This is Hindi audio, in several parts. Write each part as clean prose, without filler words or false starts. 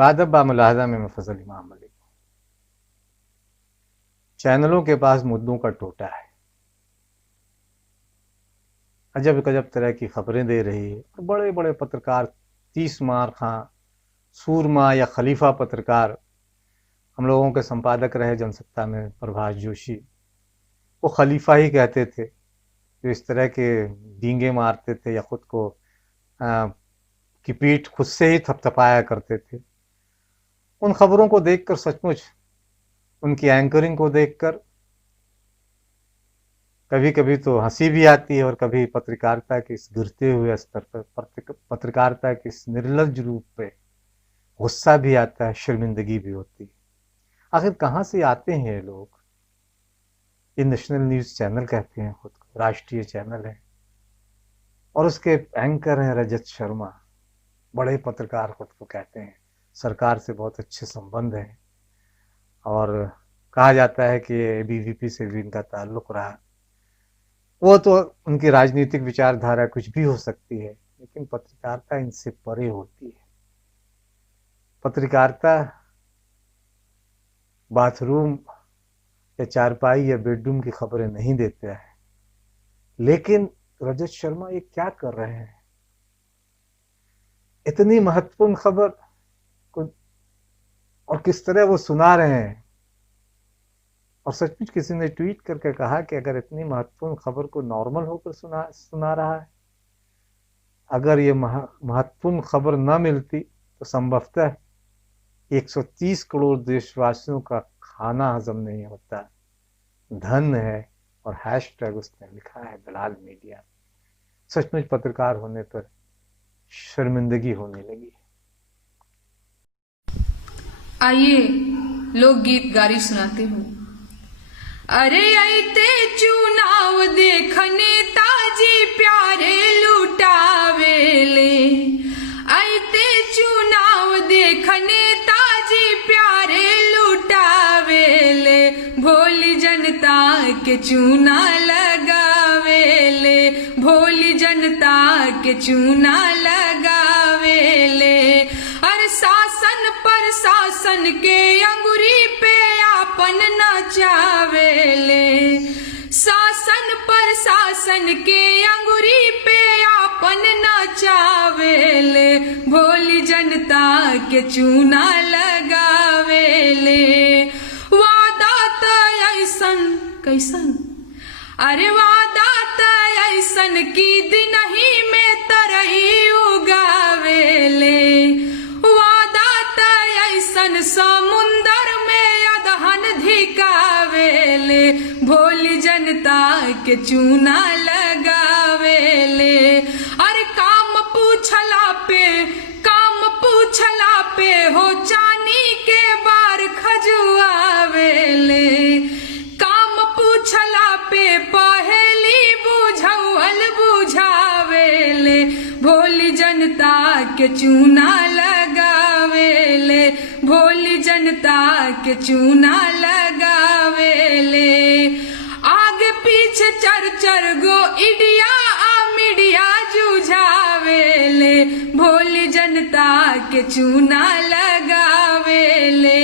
बादब बा मुलाहजा में मैं फजल इमाम मलिक। चैनलों के पास मुद्दों का टोटा है, अजब गजब तरह की खबरें दे रही है। और बड़े बड़े पत्रकार, 30 मार खां, सूरमा या खलीफा पत्रकार, हम लोगों के संपादक रहे जनसत्ता में प्रभाष जोशी, वो खलीफा ही कहते थे, जो इस तरह के डींगे मारते थे या खुद को की पीठ खुद से ही थपथपाया करते थे। उन खबरों को देखकर सचमुच, उनकी एंकरिंग को देखकर कभी कभी तो हंसी भी आती है और कभी पत्रकारिता के इस गिरते हुए स्तर पर, पत्रकारिता के इस निर्लज रूप पे गुस्सा भी आता है, शर्मिंदगी भी होती है। आखिर कहाँ से आते हैं ये लोग? ये नेशनल न्यूज चैनल कहते हैं खुद को, राष्ट्रीय चैनल है, और उसके एंकर हैं रजत शर्मा, बड़े पत्रकार खुद को कहते हैं, सरकार से बहुत अच्छे संबंध हैं, और कहा जाता है कि एबीवीपी से भी इनका ताल्लुक रहा। वो तो उनकी राजनीतिक विचारधारा कुछ भी हो सकती है, लेकिन पत्रकारिता इनसे परे होती है। पत्रकारिता बाथरूम या चारपाई या बेडरूम की खबरें नहीं देता है। लेकिन रजत शर्मा ये क्या कर रहे हैं? इतनी महत्वपूर्ण खबर को और किस तरह वो सुना रहे हैं। और सचमुच किसी ने ट्वीट करके कहा कि अगर इतनी महत्वपूर्ण खबर को नॉर्मल होकर सुना रहा है, अगर ये महत्वपूर्ण खबर न मिलती तो संभवतः 130 करोड़ देशवासियों का खाना हजम नहीं होता। धन है, और हैशटैग उसने लिखा है दलाल मीडिया। सचमुच पत्रकार होने पर शर्मिंदगी होने लगी। आइए लोकगीत गारी सुनाती हूँ। अरे आईते चुनाव देखने ताजी प्यारे लुटावेले, आईते चुनाव देखने ताजी प्यारे लुटावेले, भोली जनता के चूना लगावेले, भोली जनता के चूना लगावेले। अरे शासन पर शासन के अंगुरी पे आपन नचावेले, शासन पर शासन के अंगुरी पे आपन नचावेले, भोली जनता के चूना लगावेले। वादा त ऐसन कैसन, अरे वादा त ऐसन की दिन ही में तरही उगावेले, वादा त ऐसन समुंदर में अदहन धिकावेले, भोली जनता के चूना लगावेले। अरे काम पूछला पे हो चानी के बार खजुआवेले, काम पूछला पे पहेली बुझौल बुझावेले, भोली जनता के चूना लगावेले, भोली जनता के चूना लगावेले। आगे पीछे चर गो इडिया मीडिया जुझावेले, भोली जनता के चूना लगावेले।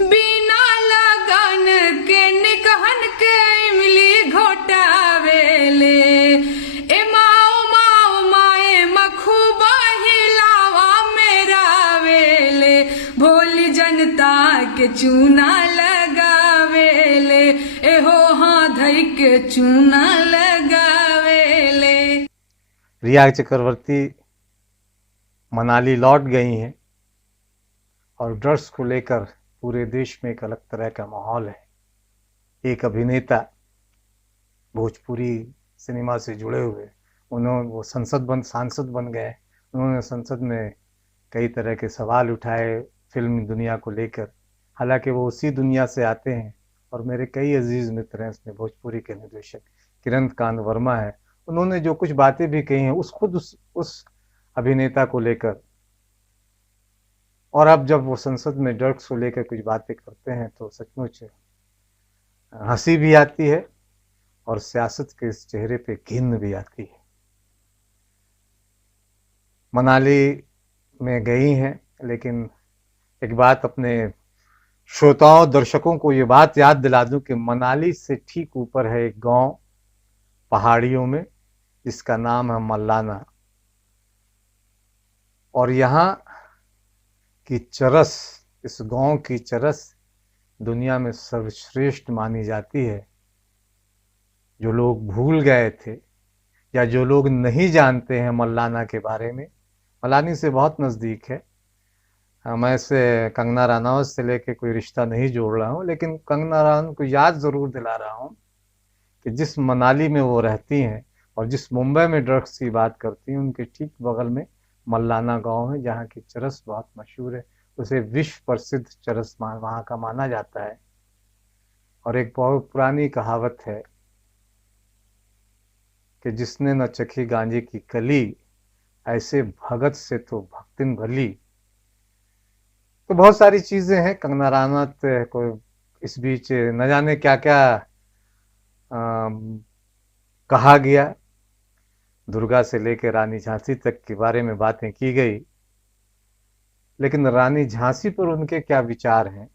बिना लगन के निकहन के इमली घोटावेले, ए माओ माओ माए मखूबा हिलावा मेरावेले, भोली जनता के चूना लगावेले, ए हो हाँ धई के चूना लगावेले। रिया चक्रवर्ती मनाली लौट गई हैं, और ड्रग्स को लेकर पूरे देश में एक अलग तरह का माहौल है। एक अभिनेता भोजपुरी सिनेमा से जुड़े हुए, वो सांसद बन गए। उन्होंने संसद में कई तरह के सवाल उठाए फिल्म दुनिया को लेकर। हालांकि वो उसी दुनिया से आते हैं, और मेरे कई अजीज मित्र हैं, इसमें भोजपुरी के निर्देशक किरण कांत वर्मा है। उन्होंने जो कुछ बातें भी कही हैं उस अभिनेता को लेकर, और अब जब वो संसद में ड्रग्स को लेकर कुछ बातें करते हैं तो सचमुच हंसी भी आती है, और सियासत के इस चेहरे पे घिन भी आती है। मनाली में गई हैं, लेकिन एक बात अपने श्रोताओं दर्शकों को ये बात याद दिला दूं कि मनाली से ठीक ऊपर है एक गांव पहाड़ियों में, जिसका नाम है मल्लाना। और यहाँ की चरस, इस गांव की चरस दुनिया में सर्वश्रेष्ठ मानी जाती है। जो लोग भूल गए थे या जो लोग नहीं जानते हैं मल्लाना के बारे में, मलानी से बहुत नज़दीक है। मैं इसे कंगना रनौत से लेके कोई रिश्ता नहीं जोड़ रहा हूँ, लेकिन कंगना रनौत को याद ज़रूर दिला रहा हूँ कि जिस मनाली में वो रहती हैं और जिस मुंबई में ड्रग्स की बात करती हैं, उनके ठीक बगल में मल्लाना गांव है, जहाँ की चरस बहुत मशहूर है। उसे विश्व प्रसिद्ध चरस वहाँ का माना जाता है। और एक बहुत पुरानी कहावत है कि जिसने न चखी गांजे की कली, ऐसे भगत से तो भक्तिन भली। तो बहुत सारी चीजें हैं। कंगना रनौत को इस बीच न जाने क्या क्या कहा गया, दुर्गा से लेकर रानी झांसी तक के बारे में बातें की गई, लेकिन रानी झांसी पर उनके क्या विचार हैं,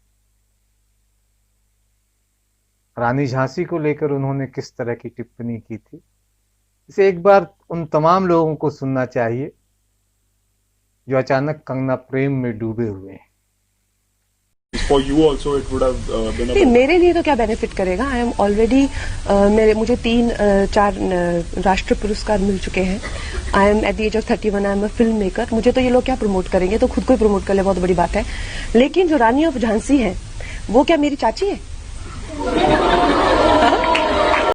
रानी झांसी को लेकर उन्होंने किस तरह की टिप्पणी की थी, इसे एक बार उन तमाम लोगों को सुनना चाहिए जो अचानक कंगना प्रेम में डूबे हुए हैं। For you also it would have been a नहीं, मेरे लिए तो क्या बेनिफिट करेगा। आई एम ऑलरेडी मुझे 3-4 राष्ट्रीय पुरस्कार मिल चुके हैं। I am at the age of 31, I am a film maker. मुझे तो ये लोग क्या प्रमोट करेंगे, तो खुद को ही प्रमोट कर ले, बहुत बड़ी बात है। लेकिन जो रानी ऑफ झांसी है वो क्या मेरी चाची है?